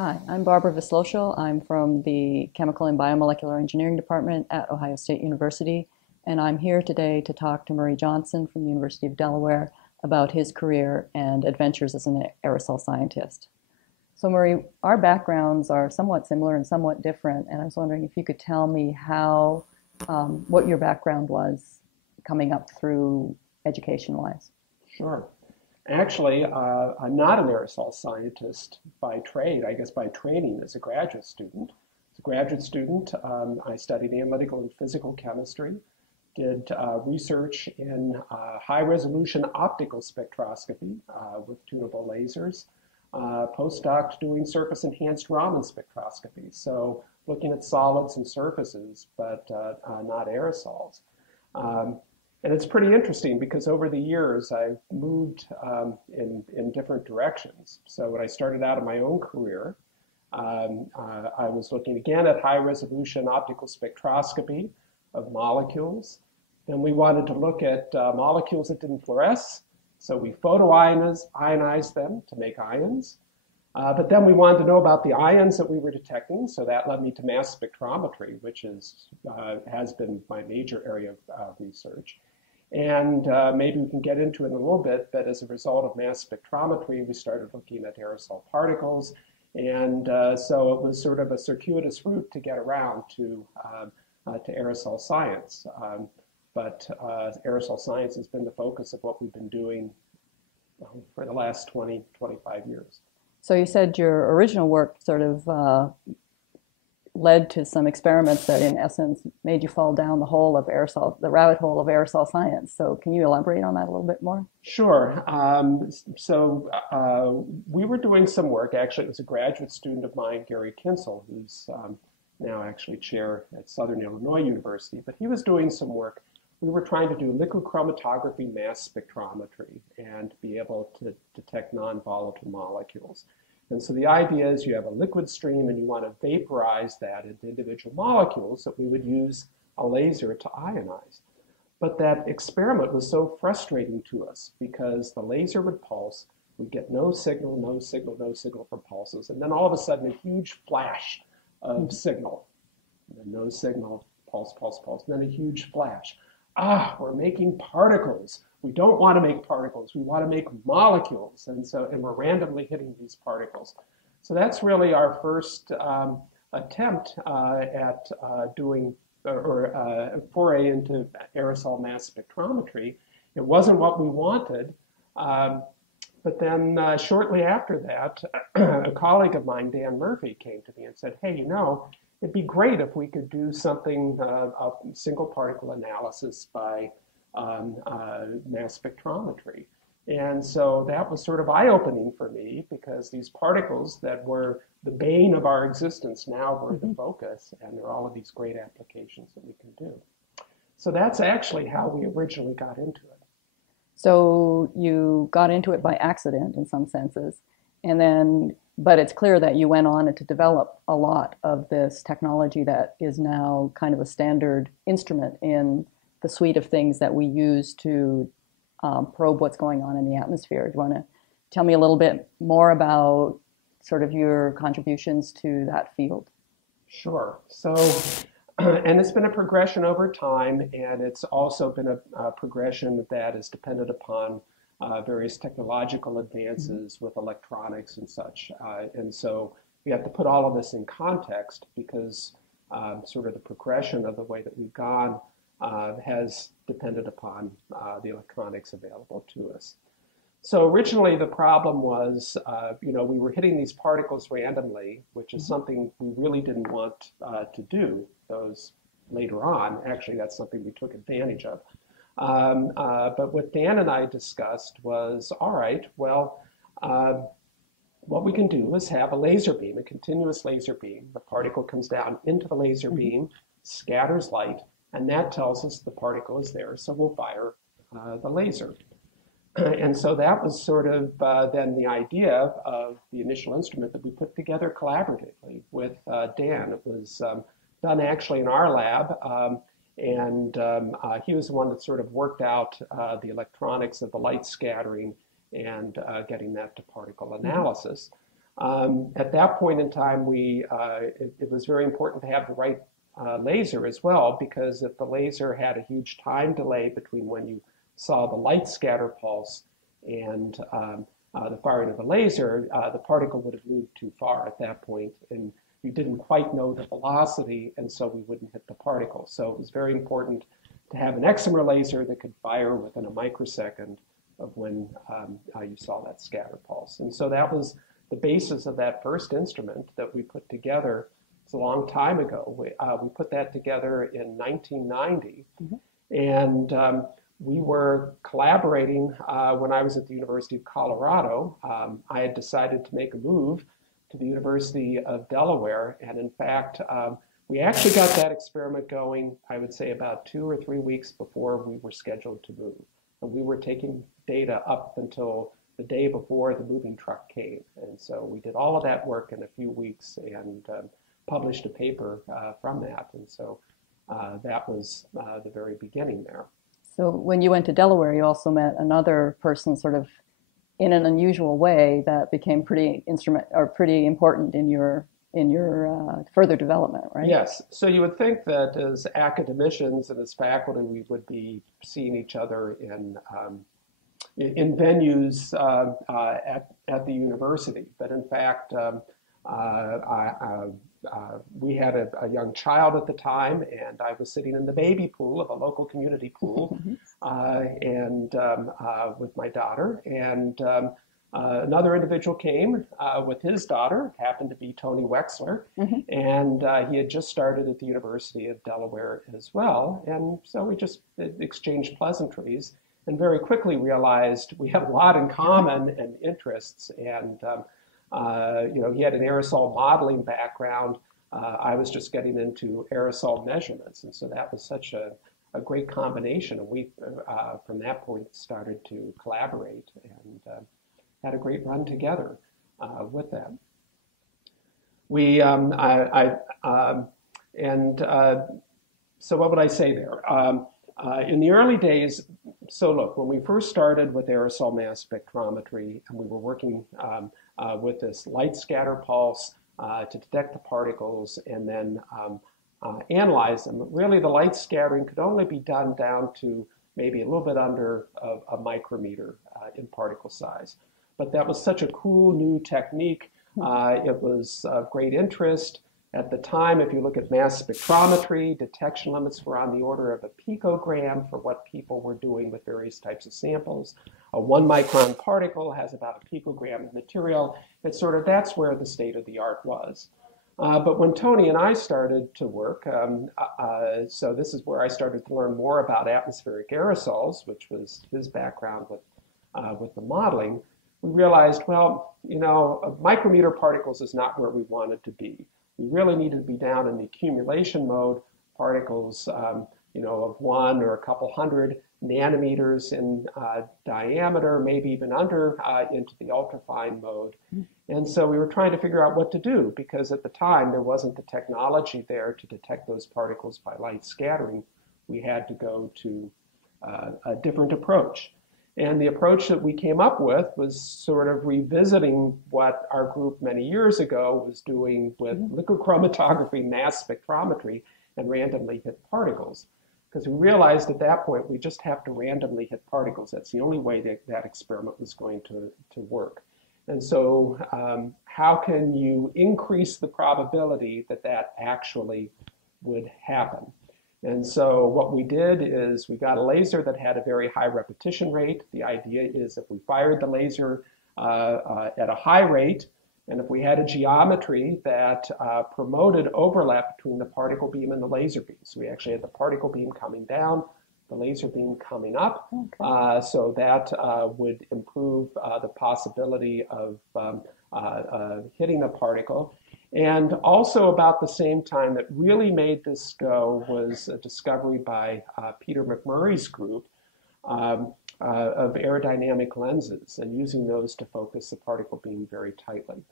Hi, I'm Barbara Visloschel. I'm from the Chemical and Biomolecular Engineering Department at Ohio State University, and I'm here today to talk to Murray Johnston from the University of Delaware about his career and adventures as an aerosol scientist. So Murray, our backgrounds are somewhat similar and somewhat different, and I was wondering if you could tell me what your background was coming up through education-wise. Sure. Actually, I'm not an aerosol scientist by trade, I guess by training as a graduate student. As a graduate student, I studied analytical and physical chemistry, did research in high-resolution optical spectroscopy with tunable lasers, postdoc doing surface-enhanced Raman spectroscopy, so looking at solids and surfaces, but not aerosols. And it's pretty interesting because over the years I've moved in different directions. So when I started out in my own career, I was looking again at high resolution optical spectroscopy of molecules. Then we wanted to look at molecules that didn't fluoresce. So we photoionized them to make ions. But then we wanted to know about the ions that we were detecting. So that led me to mass spectrometry, which has been my major area of research. And maybe we can get into it in a little bit, but as a result of mass spectrometry, we started looking at aerosol particles. And so it was sort of a circuitous route to get around to aerosol science. But aerosol science has been the focus of what we've been doing for the last 20, 25 years. So you said your original work sort of led to some experiments that in essence made you fall down the rabbit hole of aerosol science. So can you elaborate on that a little bit more? Sure. We were doing some work. Actually, it was a graduate student of mine, Gary Kinsel, who's now actually chair at Southern Illinois University, but he was doing some work. We were trying to do liquid chromatography mass spectrometry and be able to detect non-volatile molecules. And so the idea is you have a liquid stream and you want to vaporize that into individual molecules that we would use a laser to ionize. But that experiment was so frustrating to us because the laser would pulse, we'd get no signal, no signal, no signal from pulses, and then all of a sudden a huge flash of signal. And then no signal, pulse, pulse, pulse, and then a huge flash. We're making particles. We don't want to make particles. We want to make molecules. And we're randomly hitting these particles. So that's really our first attempt at doing or foray into aerosol mass spectrometry. It wasn't what we wanted. But then shortly after that, a colleague of mine, Dan Murphy, came to me and said, hey, it'd be great if we could do something of single particle analysis by mass spectrometry. And so that was sort of eye-opening for me because these particles that were the bane of our existence now were the focus, and there are all of these great applications that we can do. So that's actually how we originally got into it. So you got into it by accident in some senses, but it's clear that you went on to develop a lot of this technology that is now kind of a standard instrument in the suite of things that we use to probe what's going on in the atmosphere. Do you want to tell me a little bit more about sort of your contributions to that field? Sure. So, and it's been a progression over time, and it's also been a progression that is dependent upon various technological advances with electronics and such. And so we have to put all of this in context because sort of the progression of the way that we've gone has depended upon the electronics available to us. So originally the problem was, we were hitting these particles randomly, which is something we really didn't want to do. Those later on, actually that's something we took advantage of. But what Dan and I discussed was, all right, well, what we can do is have a laser beam, a continuous laser beam. The particle comes down into the laser beam, scatters light, and that tells us the particle is there, so we'll fire the laser. And so that was sort of then the idea of the initial instrument that we put together collaboratively with Dan. It was done actually in our lab, and he was the one that sort of worked out the electronics of the light scattering and getting that to particle analysis. At that point in time, it was very important to have the right laser as well, because if the laser had a huge time delay between when you saw the light scatter pulse and the firing of the laser, the particle would have moved too far at that point, and you didn't quite know the velocity, and so we wouldn't hit the particle. So it was very important to have an excimer laser that could fire within a microsecond of when you saw that scatter pulse. And so that was the basis of that first instrument that we put together. It's a long time ago. We put that together in 1990, and we were collaborating when I was at the University of Colorado. I had decided to make a move to the University of Delaware, and in fact, we actually got that experiment going, I would say, about 2 or 3 weeks before we were scheduled to move. And we were taking data up until the day before the moving truck came. And so we did all of that work in a few weeks and published a paper from that. And so that was the very beginning there. So when you went to Delaware, you also met another person sort of in an unusual way that became pretty important in your further development, right? Yes. So you would think that as academicians and as faculty, we would be seeing each other in venues at the university. But in fact, we had a young child at the time, and I was sitting in the baby pool of a local community pool, and with my daughter, and another individual came with his daughter, happened to be Tony Wexler, and he had just started at the University of Delaware as well, and so we just exchanged pleasantries, and very quickly realized we have a lot in common and interests, and he had an aerosol modeling background. I was just getting into aerosol measurements, and so that was such a great combination. And we, from that point, started to collaborate and had a great run together with that. So what would I say there? In the early days, so look, when we first started with aerosol mass spectrometry, and we were working with this light scatter pulse to detect the particles and then analyze them. Really, the light scattering could only be done down to maybe a little bit under a micrometer in particle size. But that was such a cool new technique. It was of great interest. At the time, if you look at mass spectrometry, detection limits were on the order of a picogram for what people were doing with various types of samples. A 1 micron particle has about a picogram of material. It's sort of, that's where the state of the art was. But when Tony and I started to work, so this is where I started to learn more about atmospheric aerosols, which was his background with the modeling, we realized, well, micrometer particles is not where we wanted to be. We really needed to be down in the accumulation mode, particles, of 1 or a couple hundred nanometers in diameter, maybe even under, into the ultrafine mode. And so we were trying to figure out what to do, because at the time there wasn't the technology there to detect those particles by light scattering. We had to go to a different approach. And the approach that we came up with was sort of revisiting what our group many years ago was doing with liquid chromatography, mass spectrometry, and randomly hit particles. Because we realized at that point we just have to randomly hit particles. That's the only way that experiment was going to work. And so how can you increase the probability that that actually would happen? And so what we did is we got a laser that had a very high repetition rate. The idea is if we fired the laser at a high rate, and if we had a geometry that promoted overlap between the particle beam and the laser beam. So we actually had the particle beam coming down, the laser beam coming up. So that would improve the possibility of hitting a particle. And also about the same time that really made this go was a discovery by Peter McMurray's group of aerodynamic lenses and using those to focus the particle beam very tightly.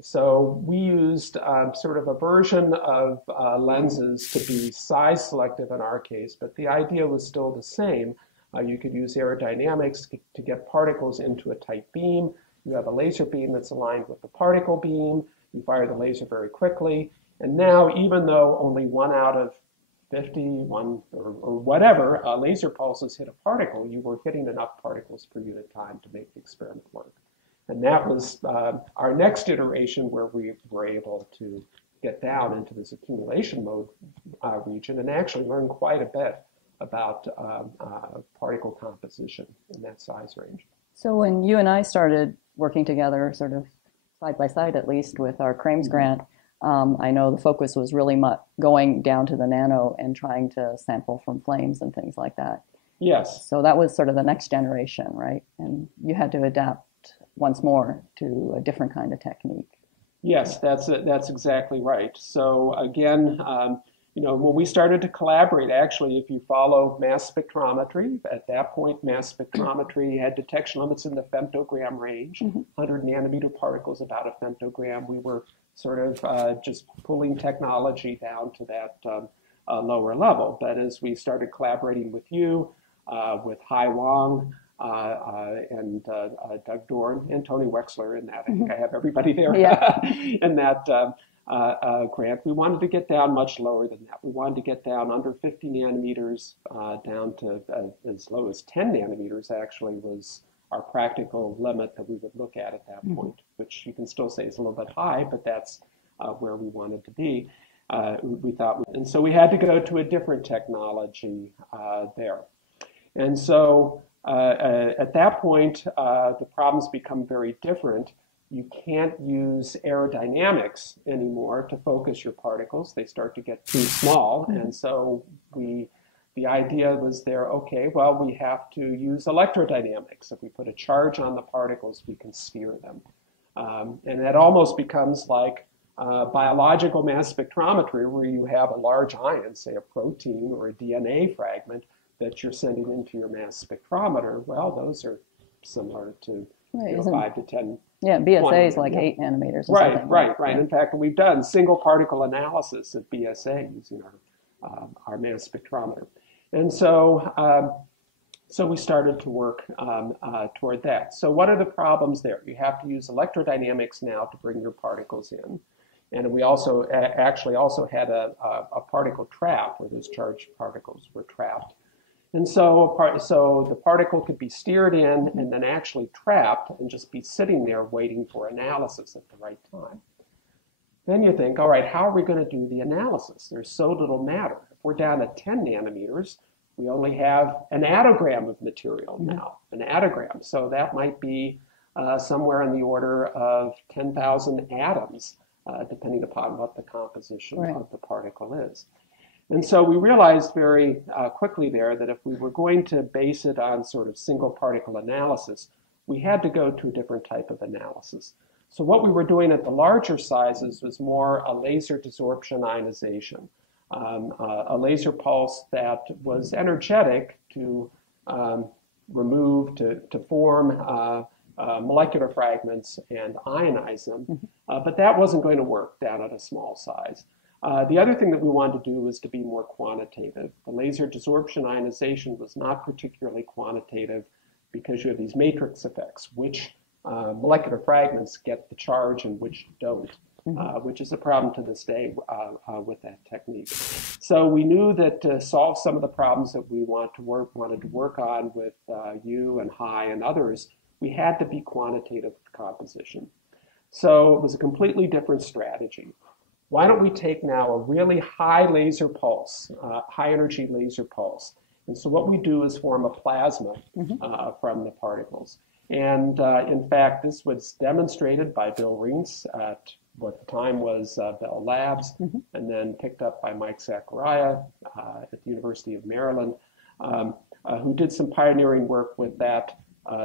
So we used sort of a version of lenses to be size selective in our case, but the idea was still the same. You could use aerodynamics to get particles into a tight beam. You have a laser beam that's aligned with the particle beam. You fire the laser very quickly. And now, even though only 1 out of 51 or whatever laser pulses hit a particle, you were hitting enough particles per unit time to make the experiment work. And that was our next iteration, where we were able to get down into this accumulation mode region and actually learn quite a bit about particle composition in that size range. So when you and I started working together, sort of side by side at least, with our Crames grant, I know the focus was really going down to the nano and trying to sample from flames and things like that. Yes. So that was sort of the next generation, right? And you had to adapt once more to a different kind of technique. Yes, that's exactly right. So again, when we started to collaborate, actually, if you follow mass spectrometry, at that point, mass spectrometry had detection limits in the femtogram range, 100 nanometer particles, about a femtogram. We were sort of just pulling technology down to that lower level. But as we started collaborating with you, with Hai Wang, and Doug Dorn and Tony Wexler in that. I think I have everybody there in that grant. We wanted to get down much lower than that. We wanted to get down under 50 nanometers, down to as low as 10 nanometers actually was our practical limit that we would look at that point, which you can still say is a little bit high, but that's where we wanted to be. We thought, and so we had to go to a different technology there. And so at that point, the problems become very different. You can't use aerodynamics anymore to focus your particles. They start to get too small. And so the idea was there, okay, well, we have to use electrodynamics. If we put a charge on the particles, we can steer them. And that almost becomes like biological mass spectrometry, where you have a large ion, say a protein or a DNA fragment, that you're sending into your mass spectrometer. Well, those are similar to 5 to 10. Yeah, BSA is like 8 nanometers. Or something. Right. In fact, we've done single particle analysis of BSA using our mass spectrometer. And so, so we started to work toward that. So what are the problems there? You have to use electrodynamics now to bring your particles in. And we also actually had a particle trap, where those charged particles were trapped. And so the particle could be steered in and then actually trapped and just be sitting there waiting for analysis at the right time. Then you think, all right, how are we going to do the analysis? There's so little matter. If we're down at 10 nanometers, we only have an attogram of material now, an attogram. So that might be somewhere in the order of 10,000 atoms, depending upon what the composition of the particle is. And so we realized very quickly there that if we were going to base it on sort of single particle analysis, we had to go to a different type of analysis. So what we were doing at the larger sizes was more a laser desorption ionization, a laser pulse that was energetic to remove, to form molecular fragments and ionize them, but that wasn't going to work down at a small size. The other thing that we wanted to do was to be more quantitative. The laser desorption ionization was not particularly quantitative because you have these matrix effects, which molecular fragments get the charge and which don't, which is a problem to this day with that technique. So we knew that to solve some of the problems that we wanted to work on with you and Hai and others, we had to be quantitative composition. So it was a completely different strategy. Why don't we take now a really high laser pulse, high energy laser pulse. And so what we do is form a plasma from the particles. And in fact, this was demonstrated by Bill Rinks at what at the time was Bell Labs, and then picked up by Mike Zachariah at the University of Maryland, who did some pioneering work with that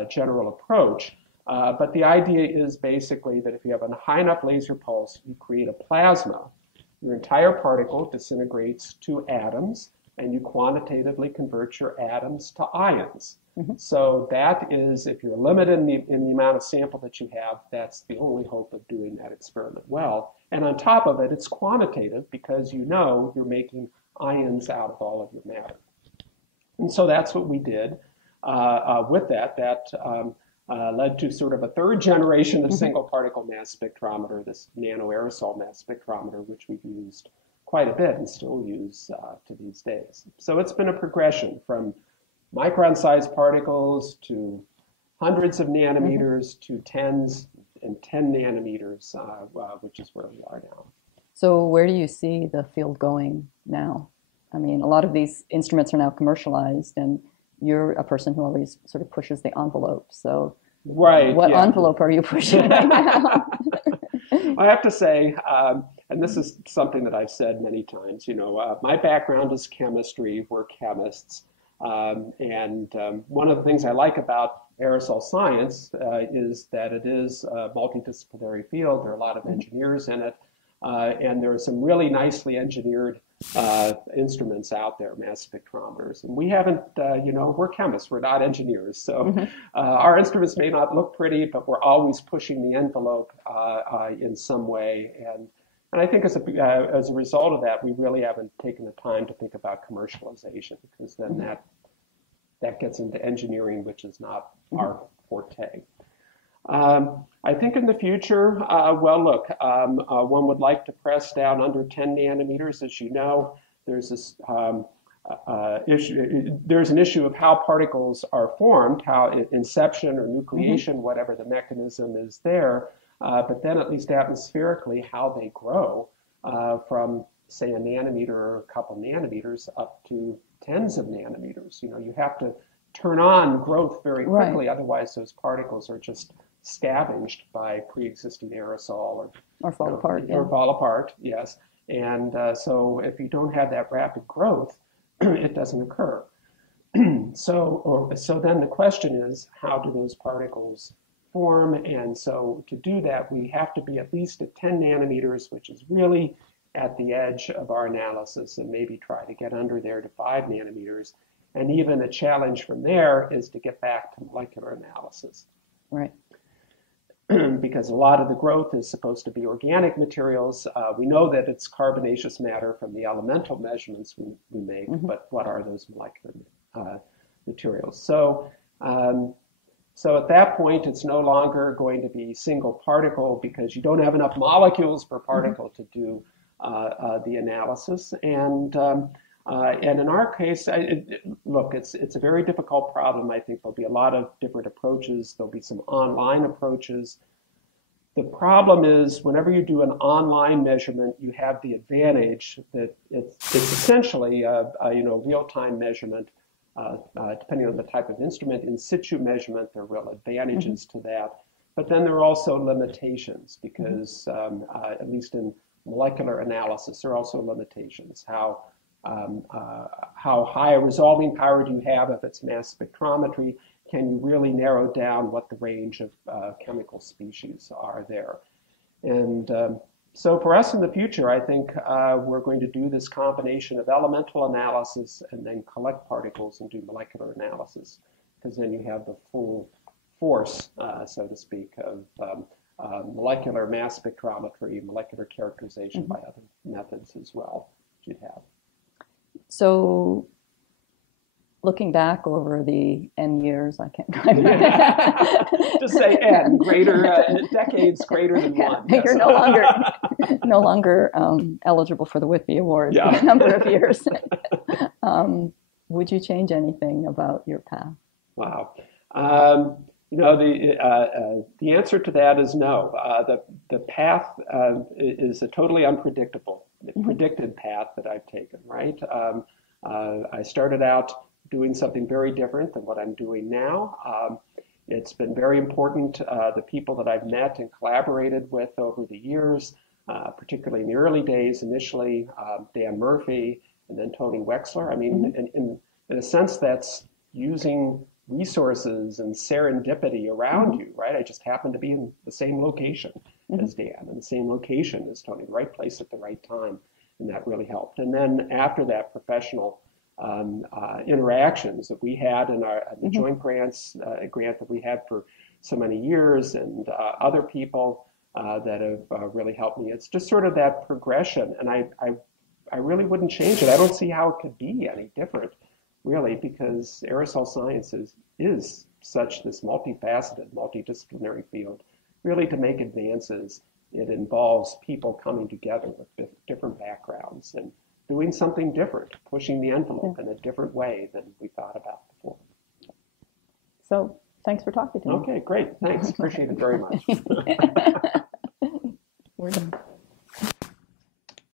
general approach. But the idea is basically that if you have a high enough laser pulse, you create a plasma. Your entire particle disintegrates to atoms, and you quantitatively convert your atoms to ions. So that is, if you're limited in the amount of sample that you have, that's the only hope of doing that experiment well. And on top of it, it's quantitative because you know you're making ions out of all of your matter. And so that's what we did with that. led to sort of a third generation of single particle mass spectrometer, this nano-aerosol mass spectrometer, which we've used quite a bit and still use to these days. So it's been a progression from micron-sized particles to hundreds of nanometers to tens and 10 nanometers, which is where we are now. So where do you see the field going now? I mean, a lot of these instruments are now commercialized, and you're a person who always sort of pushes the envelope. So right, what envelope are you pushing right now? I have to say, and this is something that I've said many times, my background is chemistry, we're chemists. And one of the things I like about aerosol science is that it is a multidisciplinary field. There are a lot of engineers in it. And there are some really nicely engineered instruments out there, mass spectrometers. And we haven't, we're chemists, we're not engineers. So our instruments may not look pretty, but we're always pushing the envelope in some way. And I think as a result of that, we really haven't taken the time to think about commercialization, because then that gets into engineering, which is not our forte. I think in the future, one would like to press down under 10 nanometers. As you know, there's this issue. There's an issue of how particles are formed, how inception or nucleation, whatever the mechanism is there. But then, at least atmospherically, how they grow from, say, a nanometer or a couple nanometers up to tens of nanometers. You have to turn on growth very quickly, otherwise those particles are just scavenged by pre-existing aerosol or fall apart. Or fall apart, yes. And so if you don't have that rapid growth, it doesn't occur. So then the question is, how do those particles form? And so to do that, we have to be at least at 10 nanometers, which is really at the edge of our analysis, and maybe try to get under there to 5 nanometers. And even a challenge from there is to get back to molecular analysis. Right. Because a lot of the growth is supposed to be organic materials. We know that it's carbonaceous matter from the elemental measurements we make, but what are those molecular materials? So at that point, it's no longer going to be single particle, because you don't have enough molecules per particle to do the analysis. And in our case, it's a very difficult problem. I think there'll be a lot of different approaches. There'll be some online approaches. The problem is, whenever you do an online measurement, you have the advantage that it's essentially a real-time measurement. Depending on the type of instrument, in situ measurement, there are real advantages to that. But then there are also limitations, because at least in molecular analysis, there are also limitations. How high a resolving power do you have if it's mass spectrometry? Can you really narrow down what the range of chemical species are there? And so for us in the future, I think we're going to do this combination of elemental analysis and then collect particles and do molecular analysis, because then you have the full force, so to speak, of molecular mass spectrometry, molecular characterization by other methods as well that you'd have. So looking back over the N years, I can't just say N, decades greater than one. You're no longer eligible for the Whitby Award for a number of years. Would you change anything about your path? Wow. The answer to that is no. The path is a totally unpredictable, predicted path that I've taken, right? I started out doing something very different than what I'm doing now. It's been very important, the people that I've met and collaborated with over the years, particularly in the early days, initially Dan Murphy and then Tony Wexler. I mean, in a sense, that's using resources and serendipity around you, right? I just happened to be in the same location as Dan, and the same location as Tony, the right place at the right time, and that really helped. And then after that, professional interactions that we had in the joint grants, a grant that we had for so many years, and other people that have really helped me. It's just sort of that progression, and I really wouldn't change it. I don't see how it could be any different, really, because aerosol science is this multifaceted, multidisciplinary field, really to make advances. It involves people coming together with different backgrounds and doing something different, pushing the envelope in a different way than we thought about before. So thanks for talking to me. Okay, great. Thanks. Appreciate it very much.